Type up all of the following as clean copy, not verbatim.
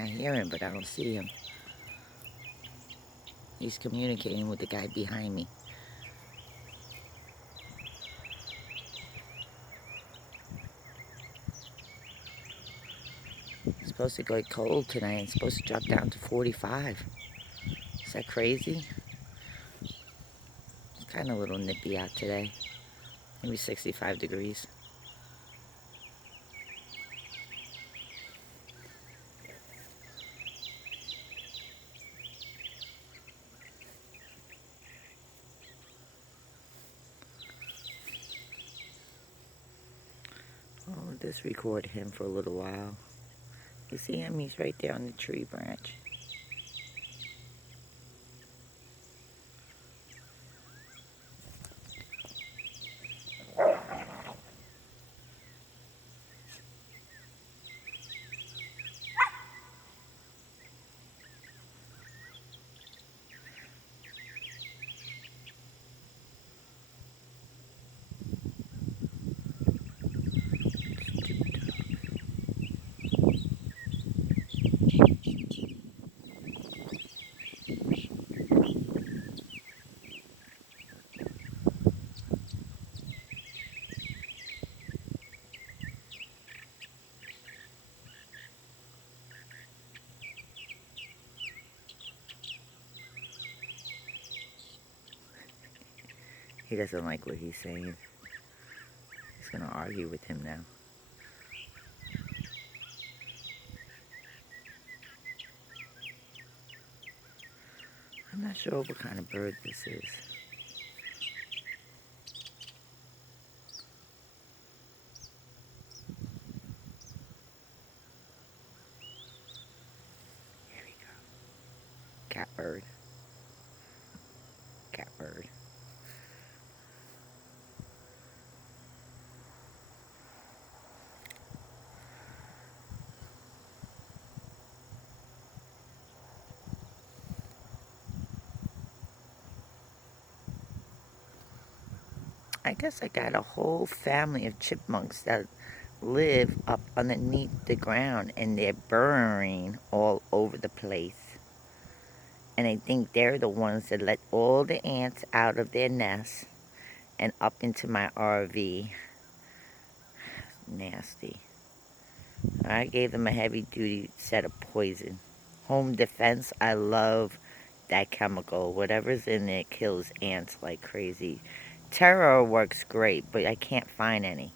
I hear him, but I don't see him. He's communicating with the guy behind me. It's supposed to get cold tonight. It's supposed to drop down to 45. Is that crazy? It's kind of a little nippy out today. Maybe 65 degrees. Oh, just record him for a little while. You see him? He's right there on the tree branch. He doesn't like what he's saying. He's going to argue with him now. I'm not sure what kind of bird this is. Here we go. Catbird. Catbird. I guess I got a whole family of chipmunks that live up underneath the ground, and they're burrowing all over the place. And I think they're the ones that let all the ants out of their nests and up into my RV. Nasty. I gave them a heavy duty set of poison. Home defense, I love that chemical. Whatever's in there kills ants like crazy. Terror works great, but I can't find any.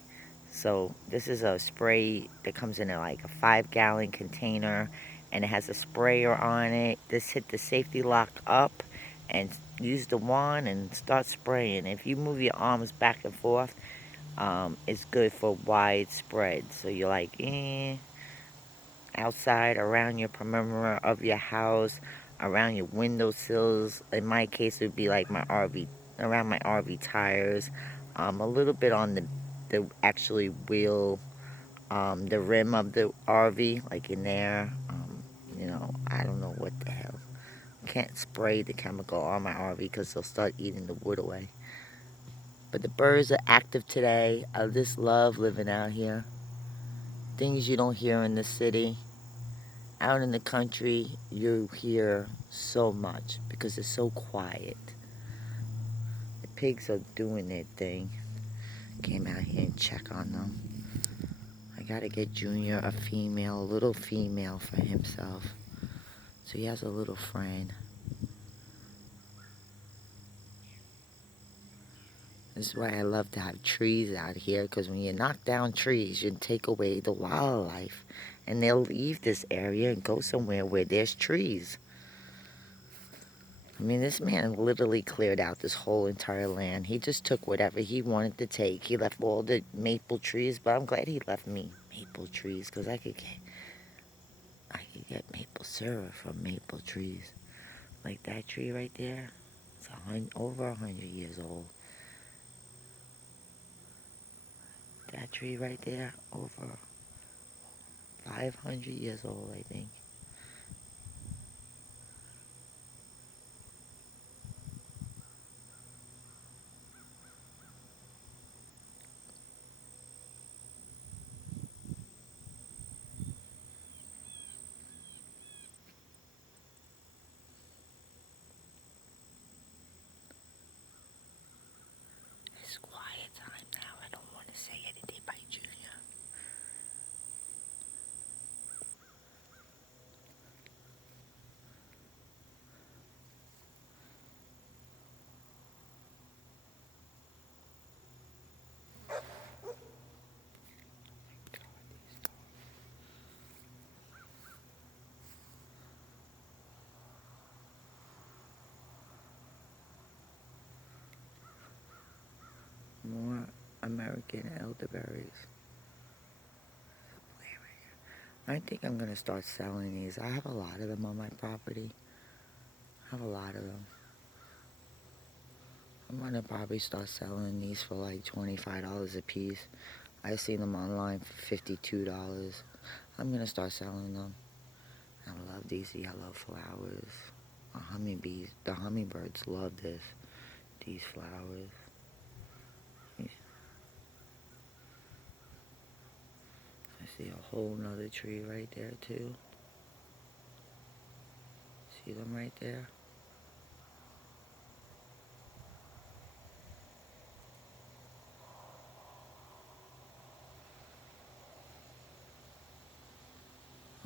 So this is a spray that comes in like a 5-gallon container, and it has a sprayer on it. Just hit the safety lock up and use the wand and start spraying. If you move your arms back and forth, it's good for widespread. So you're like, outside, around your perimeter of your house, around your windowsills. In my case, it would be like my RV, around my RV tires, a little bit on the actually wheel, the rim of the RV, like in there. I don't know what the hell. Can't spray the chemical on my RV because they'll start eating the wood away. But the birds are active today. I just love living out here. Things you don't hear in the city. Out in the country, you hear so much because it's so quiet. The pigs are doing their thing. Came out here and check on them. I gotta get Junior a female, a little female for himself. So he has a little friend. This is why I love to have trees out here, because when you knock down trees, you take away the wildlife. And they'll leave this area and go somewhere where there's trees. I mean, this man literally cleared out this whole entire land. He just took whatever he wanted to take. He left all the maple trees, but I'm glad he left me maple trees, because I could get maple syrup from maple trees. Like that tree right there, it's over 100 years old. That tree right there, over 500 years old, I think. American elderberries. I think I'm gonna start selling these. I have a lot of them on my property. I have a lot of them. I'm gonna probably start selling these for like $25 a piece. I seen them online for $52. I'm gonna start selling them. I love these yellow flowers. The hummingbirds love these flowers. I see a whole nother tree right there too. See them right there?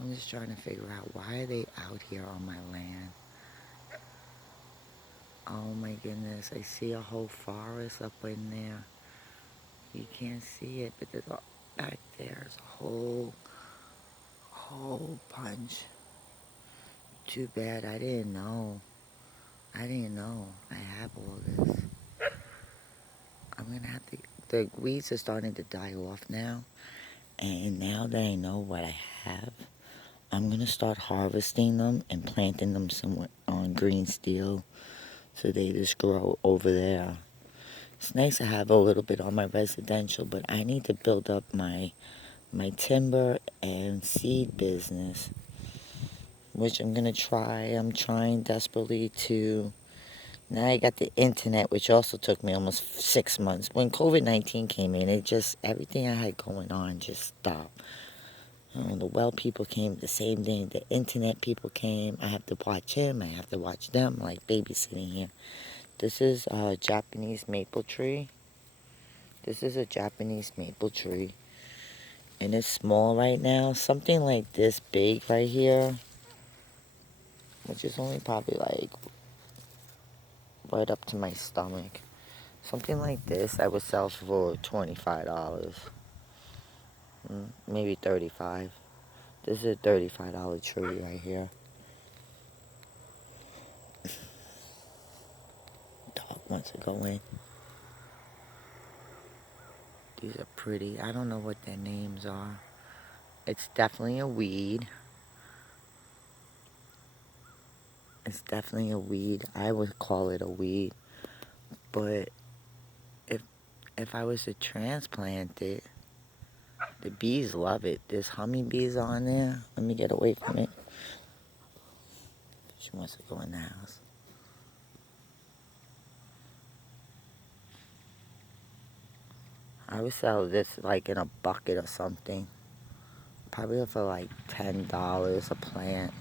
I'm just trying to figure out why are they out here on my land. Oh my goodness, I see a whole forest up in there. You can't see it, but back there's a whole bunch. Too bad I didn't know. I didn't know I have all this. I'm gonna have to, the weeds are starting to die off now. And now that I know what I have, I'm gonna start harvesting them and planting them somewhere on green steel so they just grow over there. It's nice to have a little bit on my residential, but I need to build up my timber and seed business, which I'm gonna try. I'm trying desperately to. Now I got the internet, which also took me almost 6 months. When COVID-19 came in, everything I had going on just stopped. The well people came the same day. The internet people came. I have to watch him. I have to watch them, like babysitting here. This is a Japanese maple tree. This is a Japanese maple tree. And it's small right now. Something like this big right here, which is only probably like right up to my stomach. Something like this I would sell for $25. Maybe $35. This is a $35 tree right here. Dog wants to go in. These are pretty. I don't know what their names are. It's definitely a weed. It's definitely a weed. I would call it a weed. But if I was to transplant it, the bees love it. There's honeybees on there. Let me get away from it. She wants to go in the house. I would sell this like in a bucket or something. Probably for like $10 a plant.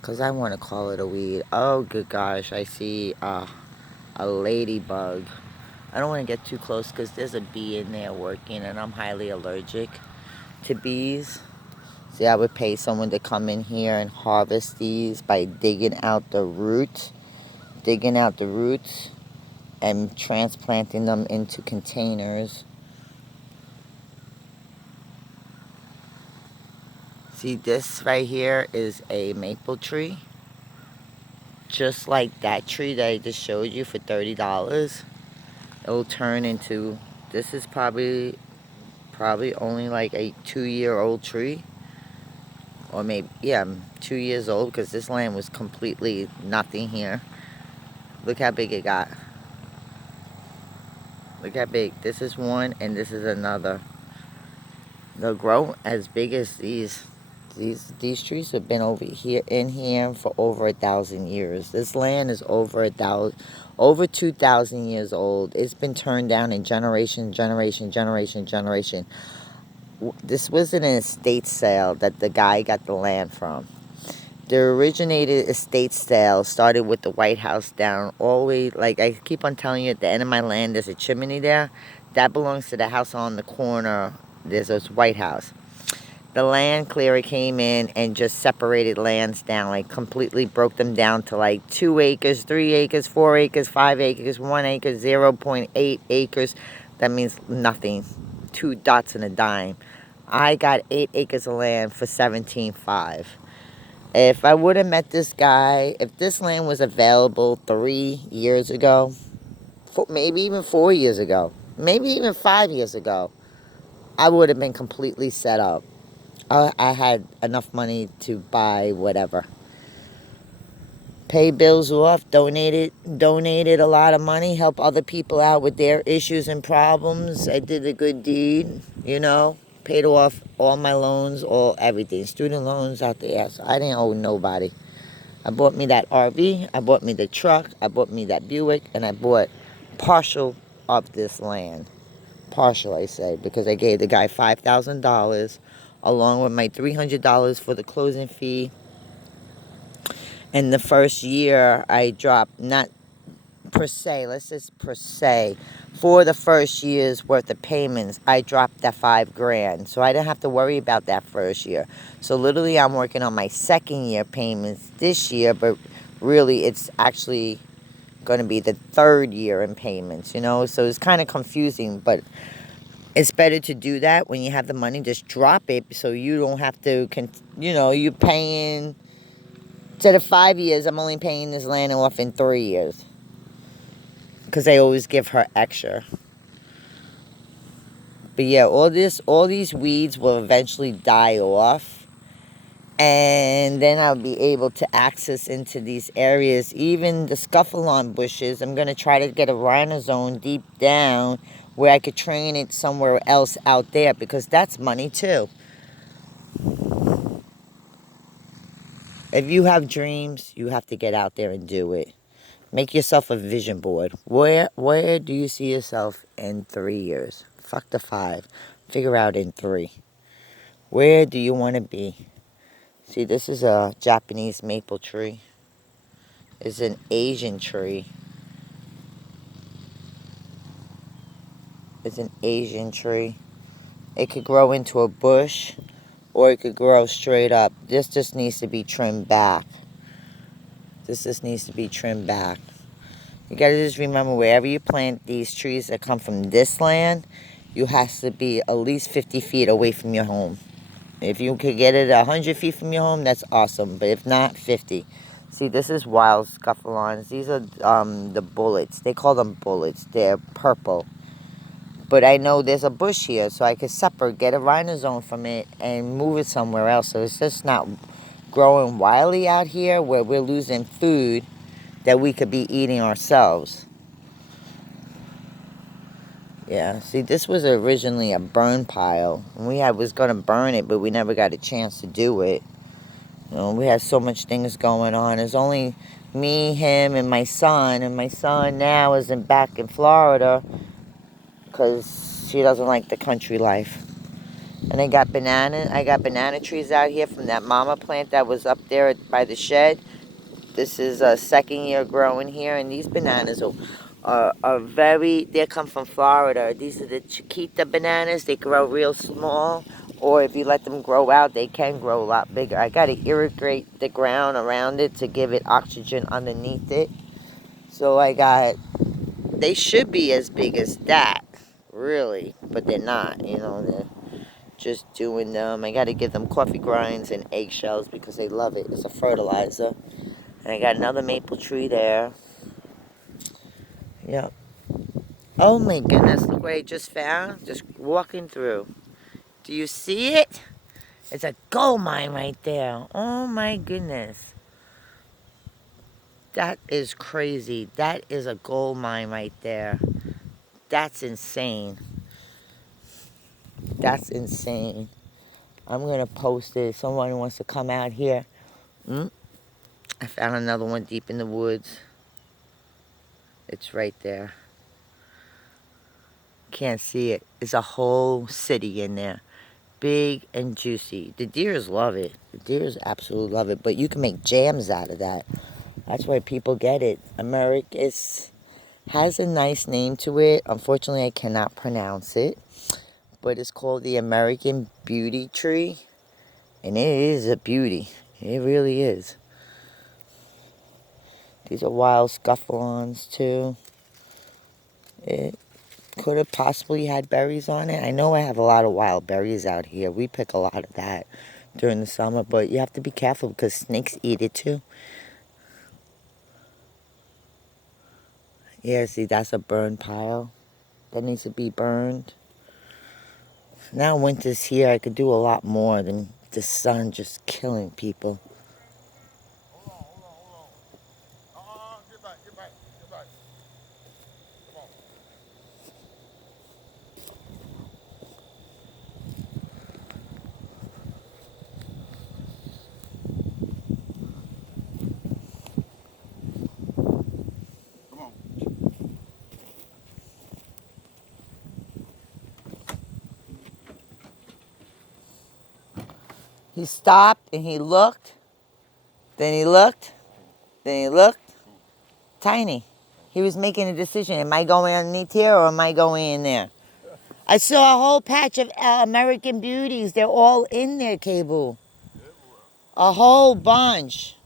Because I want to call it a weed. Oh, good gosh. I see a ladybug. I don't want to get too close because there's a bee in there working and I'm highly allergic to bees. See, I would pay someone to come in here and harvest these by digging out the roots. And transplanting them into containers. See, this right here is a maple tree. Just like that tree that I just showed you for $30. It'll turn into, this is probably only like a 2-year-old tree. Or maybe, yeah, 2 years old because this land was completely nothing here. Look how big it got. Look how big. This is one and this is another. They'll grow as big as these. These trees have been in here for over 1,000 years. This land is over 2,000 years old. It's been turned down in generation. This was an estate sale that the guy got the land from. The originated estate sale started with the White House down all the way, like I keep on telling you, at the end of my land there's a chimney there. That belongs to the house on the corner. There's this White House. The land clearer came in and just separated lands down, like completely broke them down to like 2 acres, 3 acres, 4 acres, 5 acres, 1 acre, 0.8 acres. That means nothing. 2 dots and a dime. I got 8 acres of land for $17.5. If I would have met this guy, if this land was available 3 years ago, maybe even 4 years ago, maybe even 5 years ago, I would have been completely set up. I had enough money to buy whatever. Pay bills off, donated a lot of money, help other people out with their issues and problems. I did a good deed, paid off all my loans, all everything, student loans out there. So I didn't owe nobody. I bought me that RV, I bought me the truck, I bought me that Buick, and I bought partial of this land. Partial, I say, because I gave the guy $5,000 along with my $300 for the closing fee. And the first year I dropped, not per se, let's just per se, for the first year's worth of payments, I dropped that $5,000. So I didn't have to worry about that first year. So literally I'm working on my second year payments this year, but really it's actually going to be the third year in payments, So it's kind of confusing, but it's better to do that when you have the money, just drop it so you don't have to, you're paying, instead of 5 years, I'm only paying this land off in 3 years. Because I always give her extra. But yeah, all these weeds will eventually die off. And then I'll be able to access into these areas. Even the scuffalon bushes, I'm going to try to get a rhinozone deep down where I could train it somewhere else out there, because that's money too. If you have dreams, you have to get out there and do it. Make yourself a vision board. Where do you see yourself in 3 years? Fuck the 5. Figure out in 3. Where do you want to be? See, this is a Japanese maple tree. It's an Asian tree. It's an Asian tree. It could grow into a bush, or it could grow straight up. This just needs to be trimmed back. This just needs to be trimmed back. You gotta just remember, wherever you plant these trees that come from this land, you have to be at least 50 feet away from your home. If you could get it 100 feet from your home, that's awesome. But if not, 50. See, this is wild scuffalons. These are the bullets. They call them bullets. They're purple. But I know there's a bush here, so I could separate, get a rhinozone from it, and move it somewhere else. So it's just not growing wildly out here where we're losing food that we could be eating ourselves. Yeah, see, this was originally a burn pile. And we was going to burn it, but we never got a chance to do it. We had so much things going on. There's only me, him, and my son. And my son now is back in Florida because she doesn't like the country life. And I got banana trees out here from that mama plant that was up there by the shed. This is a second year growing here, and these bananas they come from Florida. These are the Chiquita Bananas. They grow real small, or if you let them grow out, they can grow a lot bigger. I got to irrigate the ground around it to give it oxygen underneath it. So they should be as big as that, really, but they're not, they're just doing them. I got to give them coffee grinds and eggshells because they love it. It's a fertilizer. And I got another maple tree there. Yep. Oh my goodness, look what I just found. Just walking through. Do you see it? It's a gold mine right there. Oh my goodness. That is crazy. That is a gold mine right there. That's insane. That's insane. I'm going to post it. If someone wants to come out here. I found another one deep in the woods. It's right there. Can't see it. It's a whole city in there. Big and juicy. The deers love it. The deers absolutely love it. But you can make jams out of that. That's why people get it. Americus has a nice name to it. Unfortunately, I cannot pronounce it. But it's called the American Beauty Tree. And it is a beauty. It really is. These are wild scuffalons too. It could have possibly had berries on it. I know I have a lot of wild berries out here. We pick a lot of that during the summer, but you have to be careful because snakes eat it too. Yeah, see, that's a burn pile. that needs to be burned. Now winter's here, I could do a lot more than the sun just killing people. Get back, get back, get back. Come on. Come on. He stopped and he looked, then he looked, then he looked. Tiny. He was making a decision. Am I going underneath here or am I going in there? I saw a whole patch of American Beauties. They're all in there, Cable. A whole bunch.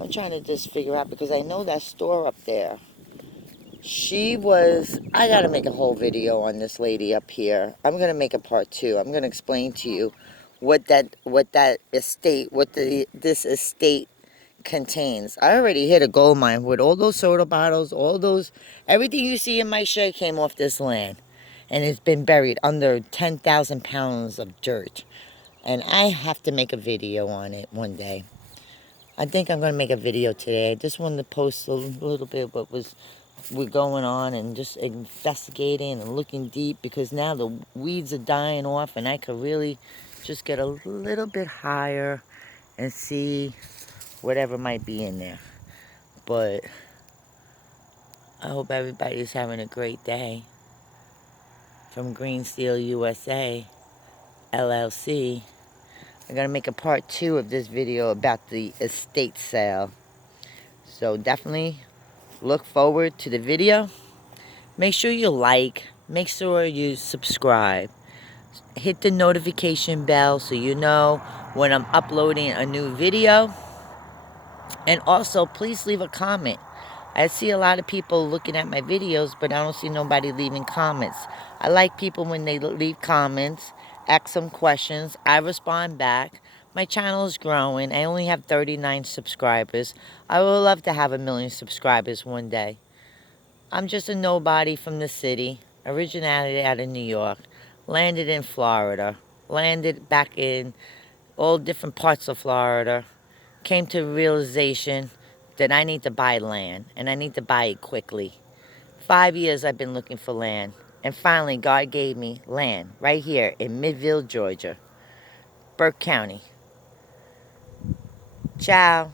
I'm trying to just figure out because I know that store up there. I gotta make a whole video on this lady up here. I'm gonna make a part 2. I'm gonna explain to you what this estate contains. I already hit a gold mine with all those soda bottles, everything you see in my shed came off this land. And it's been buried under 10,000 pounds of dirt. And I have to make a video on it one day. I think I'm going to make a video today. I just wanted to post a little bit of what was going on and just investigating and looking deep because now the weeds are dying off and I could really just get a little bit higher and see whatever might be in there. But I hope everybody's having a great day. From Green Steel USA, LLC. I'm going to make a part 2 of this video about the estate sale. So definitely look forward to the video. Make sure you like. Make sure you subscribe. Hit the notification bell so you know when I'm uploading a new video. And also, please leave a comment. I see a lot of people looking at my videos, but I don't see nobody leaving comments. I like people when they leave comments, ask some questions. I respond back. My channel is growing. I only have 39 subscribers. I would love to have 1 million subscribers one day. I'm just a nobody from the city, originated out of New York, landed in Florida, landed back in all different parts of Florida, came to the realization that I need to buy land, and I need to buy it quickly. 5 years I've been looking for land, and finally God gave me land right here in Midville, Georgia, Burke County. Ciao.